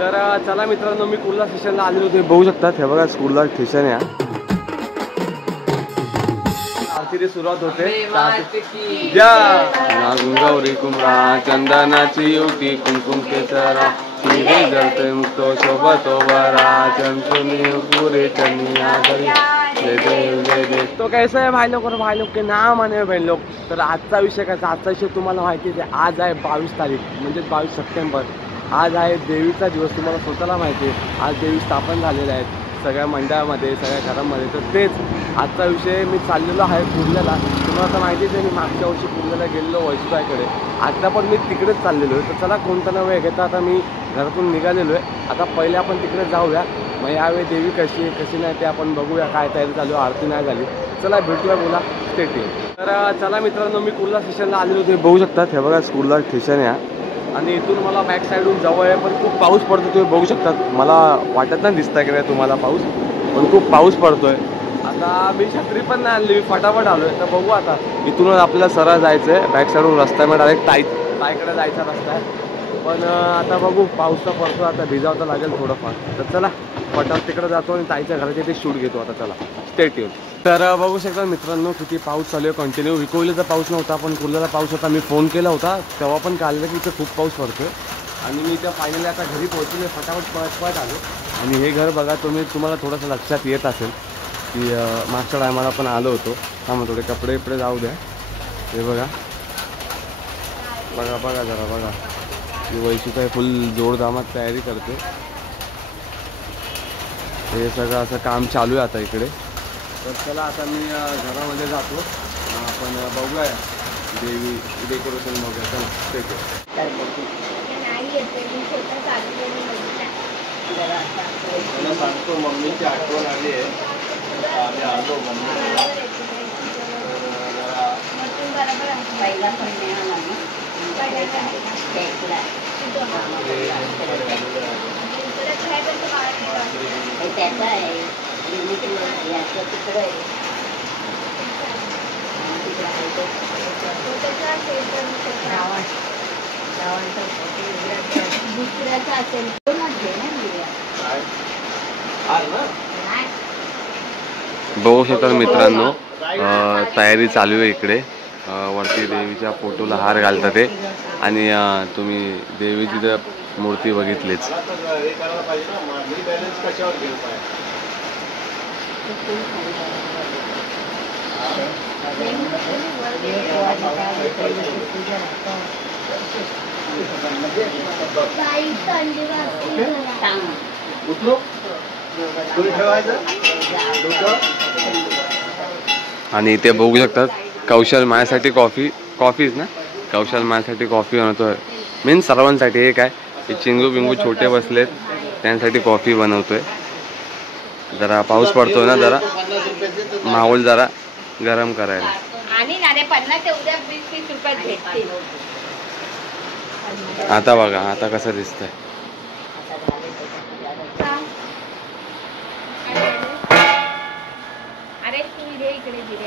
तर चला मित्रांनो, मी कुर्ला स्टेशनला आलेलो होते, बघू शकतात. हे बघा कुर्ला स्टेशन आहे. आरतीची सुरुवात होते. गौरी कुमरा चंदनाची युती कुमकुम केसरा शिरे जलते मुक्तो शोभतो वरा चंचुनी पुरे चनिया तो कैसा है भाई लोग के नाम आने बहन लोग. तर आजचा विषय कसा, आजचा विषय तुम्हाला माहितीच आहे. आज आहे 22 तारीख म्हणजे 22 सप्टेंबर. आज आहे देवीचा दिवस. तुम्हाला स्वतःला माहिती आहे आज देवी स्थापन झालेल्या आहेत सगळ्या मंडळामध्ये, सगळ्या घरामध्ये. तर तेच आजचा विषय. मी चाललेलो आहे कुर्ल्याला. तुम्हाला आता माहितीच आहे मी मागच्या वर्षी कुर्ल्याला गेलेलो वैष्णवाकडे. आता पण मी तिकडेच चाललेलो आहे. तर चला कोणता न वेळ घेता आता मी घरातून निघालेलो आहे. आता पहिले आपण तिकडे जाऊया. मग यावेळी देवी कशी आहे कशी नाही ते आपण बघूया. काय तयारी चालू आहे, आरती नाही झाली. चला भेटूया, बोला स्टेट. तर चला मित्रांनो, मी कुर्ला स्टेशनला आलेलो होते, बघू शकतात. हे बघा कुर्ला स्टेशन आहे आणि इथून मला बॅक साईडून जवळ आहे. पण खूप पाऊस पडतो, तुम्ही बघू शकतात. मला वाटत नाही दिसतंय की नाही तुम्हाला पाऊस, पण खूप पाऊस पडतोय. आता मी छत्री पण नाही आणली, मी फटाफट आलो आहे. तर बघू आता इथूनच आपल्याला सरळ जायचं आहे. बॅक साईडून रस्ता आहे, डायरेक्ट ताईकडे जायचा रस्ता आहे. पण आता बघू पाऊस तर पडतो, आता भिजावं लागेल थोडंफार. तर चला पटात तिकडे जातो आणि ताईच्या घराच्या इथे शूट घेतो. आता चला स्टेट येऊन. तर बघू शकता मित्रांनो किती पाऊस चालू आहे कंटिन्यू. विकोलीचा पाऊस नव्हता पण कुर्ल्याला पाऊस होता. मी फोन केला होता तेव्हा पण कळलं की इथं खूप पाऊस पडतो आणि मी इथं फायनली आता घरी पोहोचले. फटाफट पळत आलो. आणि हे घर बघा तुम्हाला थोडंसं लक्षात येत असेल की मागच्या टायमाला पण आलो होतो. मग थोडे कपडे जाऊ द्या. हे बघा जरा बघा. वैशू काय फुल जोरदामात तयारी करते. हे सगळं असं काम चालू आहे आता इकडे. तर चला आता मी घरामध्ये जातो. आपण बघूया देवी डेकोरेशन बघूया. चला मला सांगतो मम्मीची आठवण आली आहे. आम्ही आलो बघू शकता मित्रांनो, तयारी चालू आहे इकडे. वरती देवीच्या फोटोला हार घालतात ते. आणि तुम्ही देवीची तर मूर्ती बघितलीच. आणि ते बघू शकतात कौशल माझ्यासाठी कॉफीच ना. कौशल माझ्यासाठी कॉफी बनवतोय. मीन्स सर्वांसाठी. हे काय हे चिंगू बिंगू छोटे बसलेत त्यांसाठी कॉफी बनवतोय. जरा पाऊस पडतोय ना, जरा माहोल जरा गरम करायला. आता बघा आता कसं दिसतंय.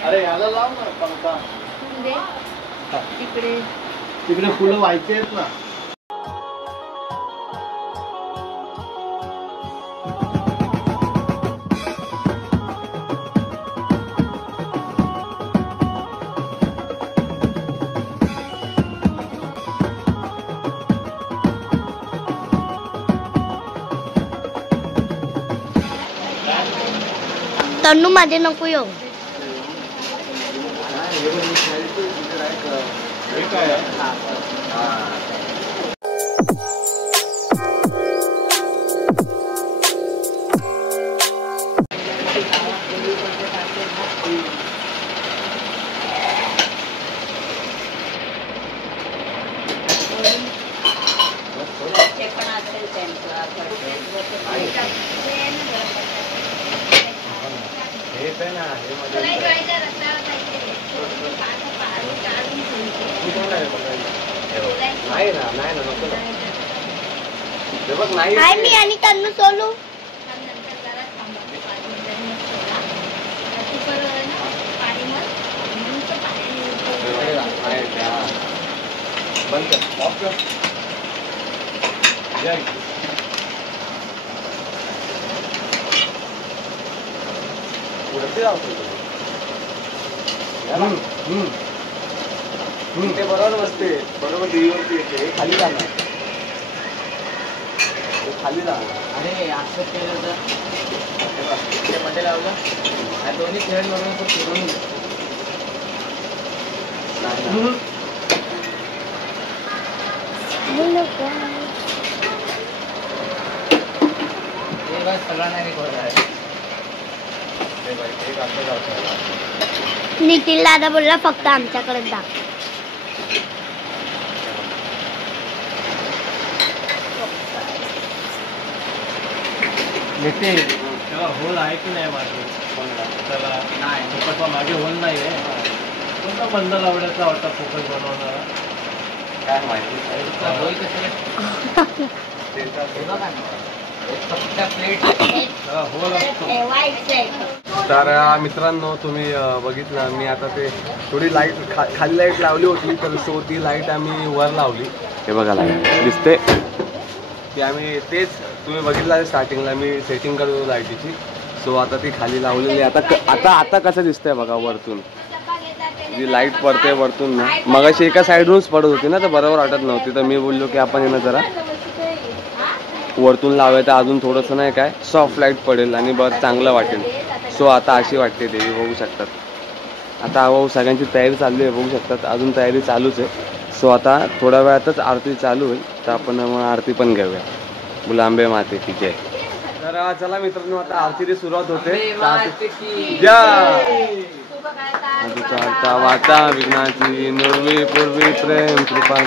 अरे याला लाव ना पंखा. तिकडे फुलं व्हायचे आहेत ना. तन्नू मध्ये नको येऊ. नाही मी आणि तन्नू सोलू. वरती लावतो. ते बरोबर बसते, बरोबर देवीवरती येते. हे खाली जाणार, खाली जाणार. अरे असं केलं तर ते मध्ये लावलं आणि दोन्ही खेळ बघून तो फिरून ते बस सगळ्यांना आहे. नितीन दादा बोलला फक्त आमच्याकडे दाख. नितीन तेव्हा होल आहे की नाही माझं त्याला नाही फोकसला मागे होल नाही आहे. कोणता बंद लावण्याचा होता फोकस बनवणारा काय माहिती. होईल कसं होल असतो. तर मित्रांनो तुम्ही बघितलं मी आता ते थोडी लाईट खाली लाईट लावली होती तर सो ती लाईट आम्ही वर लावली. हे बघा लाईट दिसते की आम्ही तेच तुम्ही बघितलं स्टार्टिंगला मी सेटिंग करतो लाईटीची. सो आता ती खाली लावलेली. आता कसं दिसतंय बघा वरतून जी लाईट पडते वरतून ना. मगाशी एका साईडूनच पडत होती ना तर बरोबर वाटत नव्हती. तर मी बोललो की आपण येणं जरा वरतून लावायचं अजून थोडंसं नाही काय सॉफ्ट लाईट पडेल आणि बरं चांगलं वाटेल. सो आता अशी वाटते देवी बघू शकतात. आता भाऊ सगळ्यांची तयारी चालली आहे बघू शकतात. अजून तयारी चालूच आहे. सो आता थोड्या वेळातच आरती चालू होईल तर आपण मग आरती पण घेऊया. बुलांबे माते की जय. तर चला मित्रांनो आता आरतीची सुरुवात होते. वार्ता वाता विघ्नाची नुर्वी पूर्वी प्रेम कृपा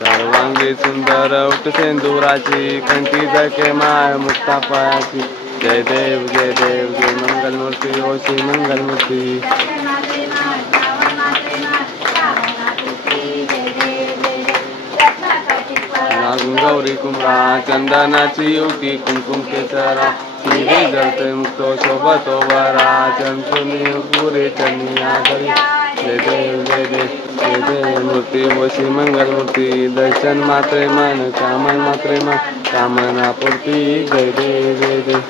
सर्वांगी सुंदर उठ सिंदुराची कंठी जके माय मुक्ता पायाची. जय देव जय देव जय मंगलमूर्ती ओ श्री मंगलमूर्ती. गौरी कुमरा चंदनाची युती कुमकुम केसरा श्री जलते मुक्तो शोभतो वरा चंचुनी पुरे चनी आदरी. जय देव जय देव जय देव मूर्ती व श्री मंगलमूर्ती. दर्शन मात्रे मन कामन मात्रे मन कामना पूर्ती. जय देव जय देव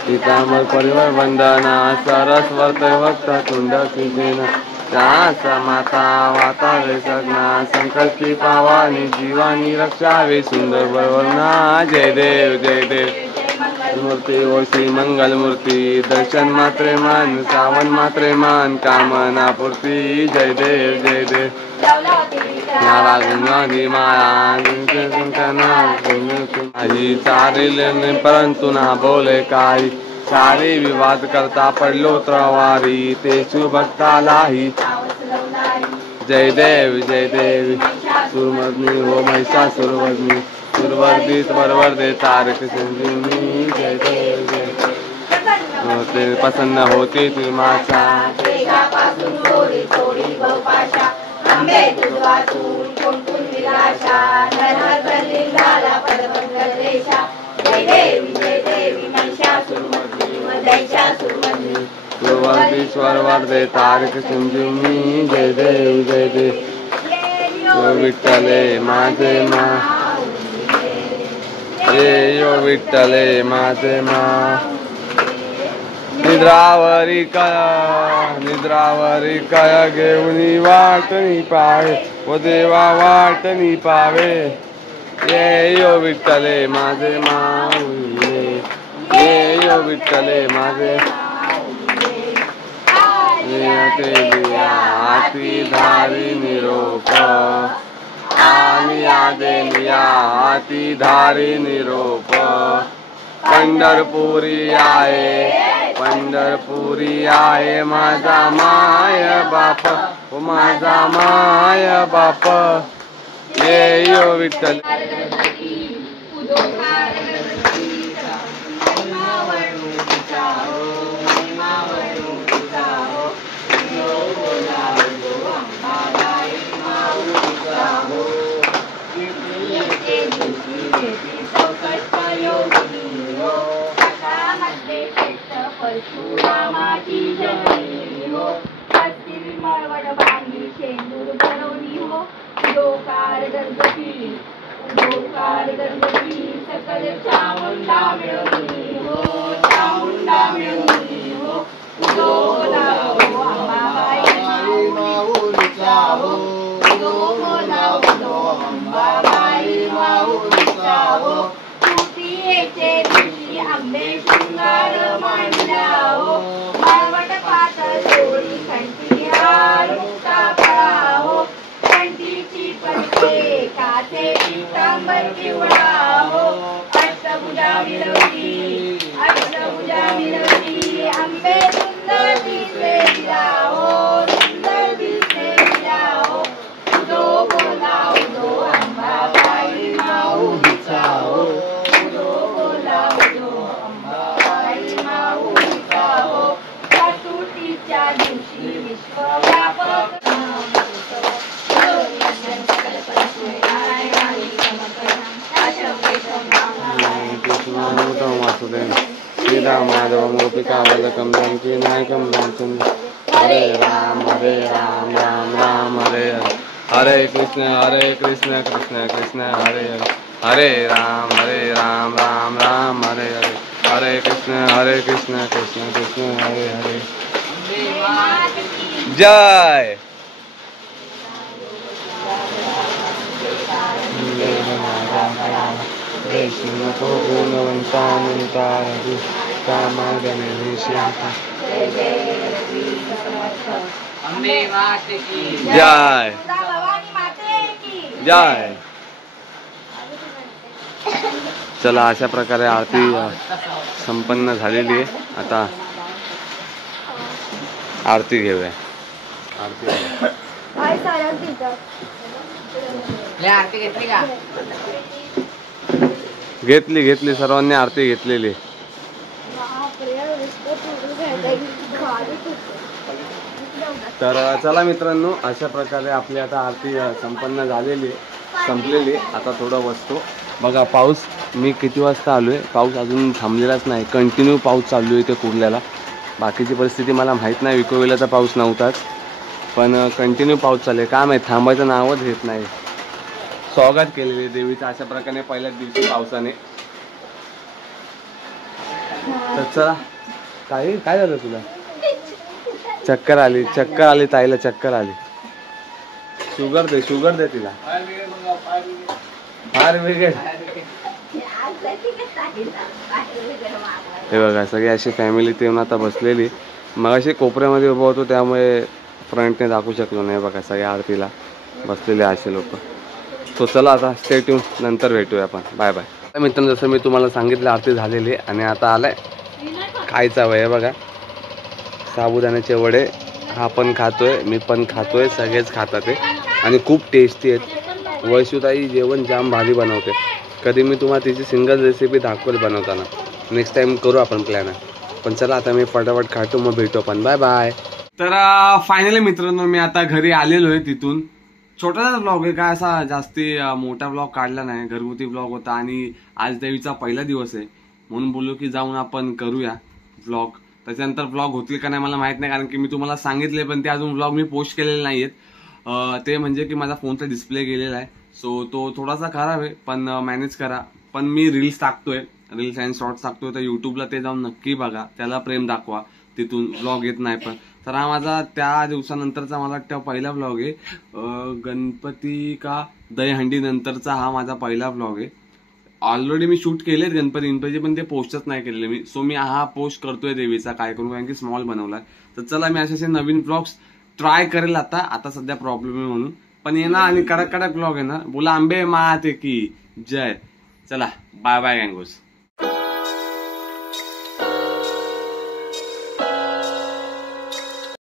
सीतामल परिवार वंदना सरस्वत भक्त तुंड किजेना. सा माता वाता वे सगना संकल्पी पावानी जीवानी रक्षावे सुंदर वर्णा. जय देव जय देव मूर्ती ओ श्री मंगलमूर्ती. दर्शन मात्रे मान सावन मात्रे मान कामना पूर्ती. जय देव जय देव नारा गुंगानी माया चारिल परंतु ना बोले काही. सारे विवाद करता पडलो त्रवारी तेसु भक्तालाही. जय देव जय देव सुरमर्दी हो महिषासुरवर्दी सुरवर्दित वरवर्दे तारक संजीवनी. जय देव जय होते प्रसन्न होते तुम्हाचा. सुरवर्दीश्वर वर्दे तारक संजीवनी. जय देव जय देव विठ्ठले माझे मा. ये यो विठ्ठले माझे मा. निद्रावरी कया घेऊनी वाटणी पावे व देवा वाटणी पावे. ये यो विठ्ठले माझे माऊली. ये यो विठ्ठले माझे हाती धारी निरोप आणि आदेनिया हाती धारी निरोप. पंढरपुरी आहे माझा माय बाप माझा माय बाप. ये यो विठ्ठल कृष्णामृतं वासुदेव श्रीरामाधवं गोपिकावल्लभं जानकी नायकं रामचन्द्र हरे राम राम राम हरे हरे हरे कृष्ण कृष्ण कृष्ण हरे हरे हरे राम राम राम हरे हरे हरे कृष्ण कृष्ण कृष्ण हरे हरे जय जय जय. चला अशा प्रकारे आरती संपन्न झालेली आहे. आता आरती घेऊया. आरती घेतली का? घेतली सर्वांनी आरती घेतलेली. तर चला मित्रांनो, अशा प्रकारे आपली आता आरती संपन्न झालेली संपलेली. आता थोडं बसतो. बघा पाऊस, मी किती वाजता आलोय, पाऊस अजून थांबलेलाच नाही. कंटिन्यू पाऊस चालू आहे इथे कुर्ल्याला. बाकीची परिस्थिती मला माहीत नाही, विकोवीला तर पाऊस नव्हताच, पण कंटिन्यू पाऊस चालू आहे. काय माहीत, थांबायचं नावच घेत नाही. स्वागत केलेले देवीचं अशा प्रकारे पहिल्याच दिवशी पावसाने. तर चला, काय झालं तुला? चक्कर आली ताईला, चक्कर आली. शुगर दे तिला. फार वेगळे. हे बघा सगळी अशी फॅमिली येऊन आता बसलेली. मग अशी कोपऱ्यामध्ये उभं होतो त्यामुळे फ्रंटने दाखवू शकलो नाही. बघा सगळ्या आरतीला बसलेले असे लोक. तो चला आता स्टे ट्यून, नंतर भेटूया आपण. Bye bye. मित्रांनो, जसं मी तुम्हाला सांगितलं आरती झालेली आणि आता आलाय खायचा वेळ. बघा साबुदाण्याचे वडे हा पण खातोय, मी पण खातोय, सगळेच खातात ते आणि खूप टेस्टी आहेत. वैशुताई जेवण जाम भारी बनवते. कधी मी तुम्हाला तिची सिंगल रेसिपी दाखवेल बनवताना. नेक्स्ट टाइम करू आपण प्लॅन. पण चला आता मी फटाफट खातो, मग भेटू आपण. Bye bye. तर फायनली मित्रांनो, मी आता घरी आलेलो आहे. तिथून छोटासा ब्लॉग आहे, काय असा जास्ती मोठा ब्लॉग काढला नाही. घरगुती ब्लॉग होता आणि आज देवीचा पहिला दिवस आहे म्हणून बोललो की जाऊन आपण करूया ब्लॉग. त्याच्यानंतर ब्लॉग होतील का नाही मला माहित नाही, कारण की मी तुम्हाला सांगितले पण ते अजून ब्लॉग मी पोस्ट केलेले नाहीयेत. ते म्हणजे की माझा फोनचा डिस्प्ले गेलेला आहे, सो तो थोडासा खराब आहे, पण मॅनेज करा. पण मी रील्स टाकतोय, रील्स अँड शॉर्ट्स टाकतोय, तर युट्यूबला ते जाऊन नक्की बघा, त्याला प्रेम दाखवा. तिथून ब्लॉग येत नाही पण. तर हा माझा त्या दिवसानंतरचा मला वाटतं पहिला ब्लॉग आहे. गणपती का दहीहंडी नंतरचा हा माझा पहिला ब्लॉग आहे. ऑलरेडी मी शूट केलेत गणपतीचे, पण ते पोस्टच नाही केलेले मी. सो मी हा पोस्ट करतोय देवीचा, काय करू, कारण की स्मॉल बनवलाय. तर चला मी असे नवीन ब्लॉग्स ट्राय करेल. आता सध्या प्रॉब्लेम आहे म्हणून, पण ये ना आणि कडक ब्लॉग आहे ना. बोला आंबे माते की जय. चला बाय बाय गँगोस.